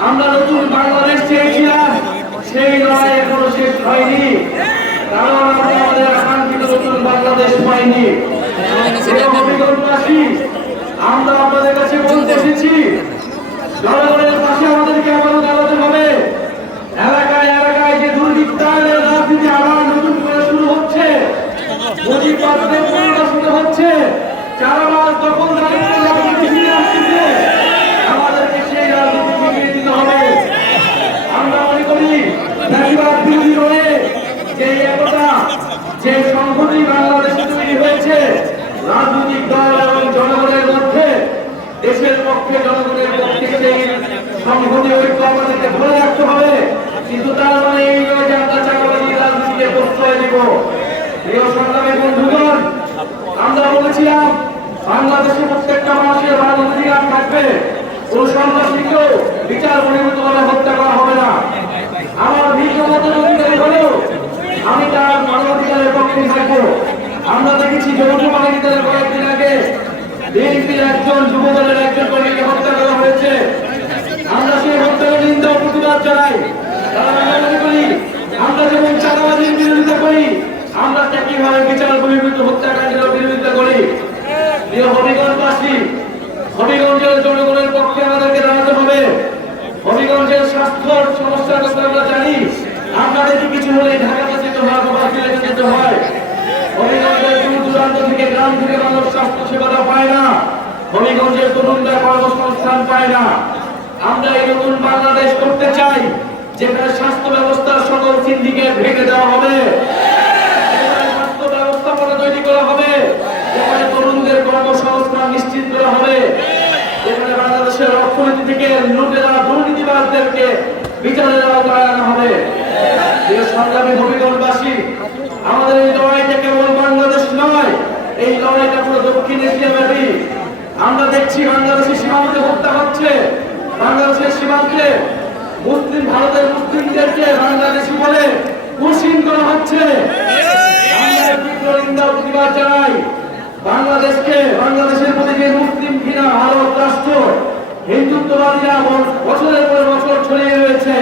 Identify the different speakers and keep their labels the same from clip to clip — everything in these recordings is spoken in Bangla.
Speaker 1: আমরা নতুন বাংলাদেশ চেয়েছিলাম সেই লড়াই এখনও শেষ হয়নি। কারণ আমরা আমাদের আকাঙ্ক্ষিত নতুন আমরা আপনাদের কাছে বলতে এসেছি জনগণের পাশে আমাদেরকে আবারও দাঁড়াতে হবে এলাকায় এলাকায় যে দুর্বৃত্তায়নের রাজনীতি আবার নতুন করে শুরু হচ্ছে মুজিববাদের পুনর্বাসিত হচ্ছে চারাবাস দখলদারিত্বের রাজনীতি ফিরে আসছে আমাদেরকে সেই রাজনীতি ফিরিয়ে দিতে হবে আমরা মনে করি নারীবাদ বিরোধী হয়ে মানে আমরা বলেছিলাম, বাংলাদেশে প্রত্যেকটা মানুষের মানবাধিকার থাকবে। কোন সন্ত্রাসীকেও বিচার পরিমিতভাবে হত্যা করা হবে না। আমার ভিন্ন মতের অধিকারী হলেও আমি তার মানবাধিকারের পক্ষে থাকব আমরা দেখেছি যৌথ বাহিনীদের কয়েকদিন আগে বিএনপির একজন যুব দলের একজন কর্মীকে হত্যা করা হয়েছে। আমরা সেই হত্যার নিন্দা প্রতিবাদ জানাই। আমরা মনে আমরা যেমন চাঁদাবাজির বিরোধিতা করি, আমরা একইভাবে বিচার বহির্ভূত হত্যাকাণ্ডের বিরোধিতা করি। হবিগঞ্জবাসী, হবিগঞ্জের জনগণের পক্ষে আমাদেরকে দাঁড়াতে হবে। হবিগঞ্জের স্বাস্থ্যর সমস্যার কথা আমরা জানি। আপনাদেরকে কিছু হলে ঢাকাতে যেতে হয় বা যেতে হয়। দূরান্ত থেকে গ্রাম থেকে মানুষ স্বাস্থ্য সেবাটা পায় না। হবিগঞ্জের তরুণরা কর্মসংস্থান পায় না। আমরা এই নতুন বাংলাদেশ করতে চাই, যেখানে স্বাস্থ্য ব্যবস্থার সকল সিন্ডিকেট ভেঙে দেওয়া হবে। স্বাস্থ্য ব্যবস্থাপনা তৈরি করা হবে। যেখানে তরুণদের কর্মসংস্থান নিশ্চিত করা হবে। যেখানে বাংলাদেশের অর্থনীতি থেকে লুটেরা দুর্নীতিবাদদেরকে বিচারের আওতায় আনা হবে। সংগ্রামী হবিগঞ্জবাসী, আমাদের এই লড়াইটা কেবল বাংলাদেশ নয় এই লড়াইটা পুরো দক্ষিণ এশিয়া ব্যাপী। আমরা দেখছি বাংলাদেশের সীমান্তে হত্যা হচ্ছে। বাংলাদেশের সীমান্তে মুসলিম, ভারতের মুসলিমদেরকে বাংলাদেশি বলে কুশিন করা হচ্ছে। প্রতিবাদ জানাই। বাংলাদেশকে, বাংলাদেশের প্রতি যে মুসলিম, ঘৃণা ভারত রাষ্ট্র, হিন্দুত্ববাদীরা বছরের পর বছর ছড়িয়ে রয়েছে।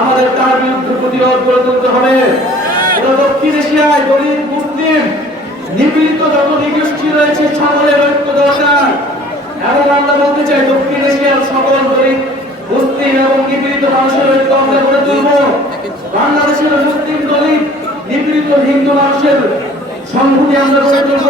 Speaker 1: আমাদের তার বিরুদ্ধে প্রতিরোধ করে তুলতে হবে। দক্ষিণ এশিয়ায় দলিত মুসলিম নিপীড়িত গোষ্ঠী রয়েছে সকলের ঐক্য দরকার। এবং আমরা বলতে চাই, দক্ষিণ এশিয়ার সকল গরিব, মুসলিম এবং নিপীড়িত মানুষের ঐক্য আমরা করে তুলব। বাংলাদেশের মুসলিম গরিব নিপীড়িত হিন্দু মানুষের সংহতি আমরা গড়ে তুলব।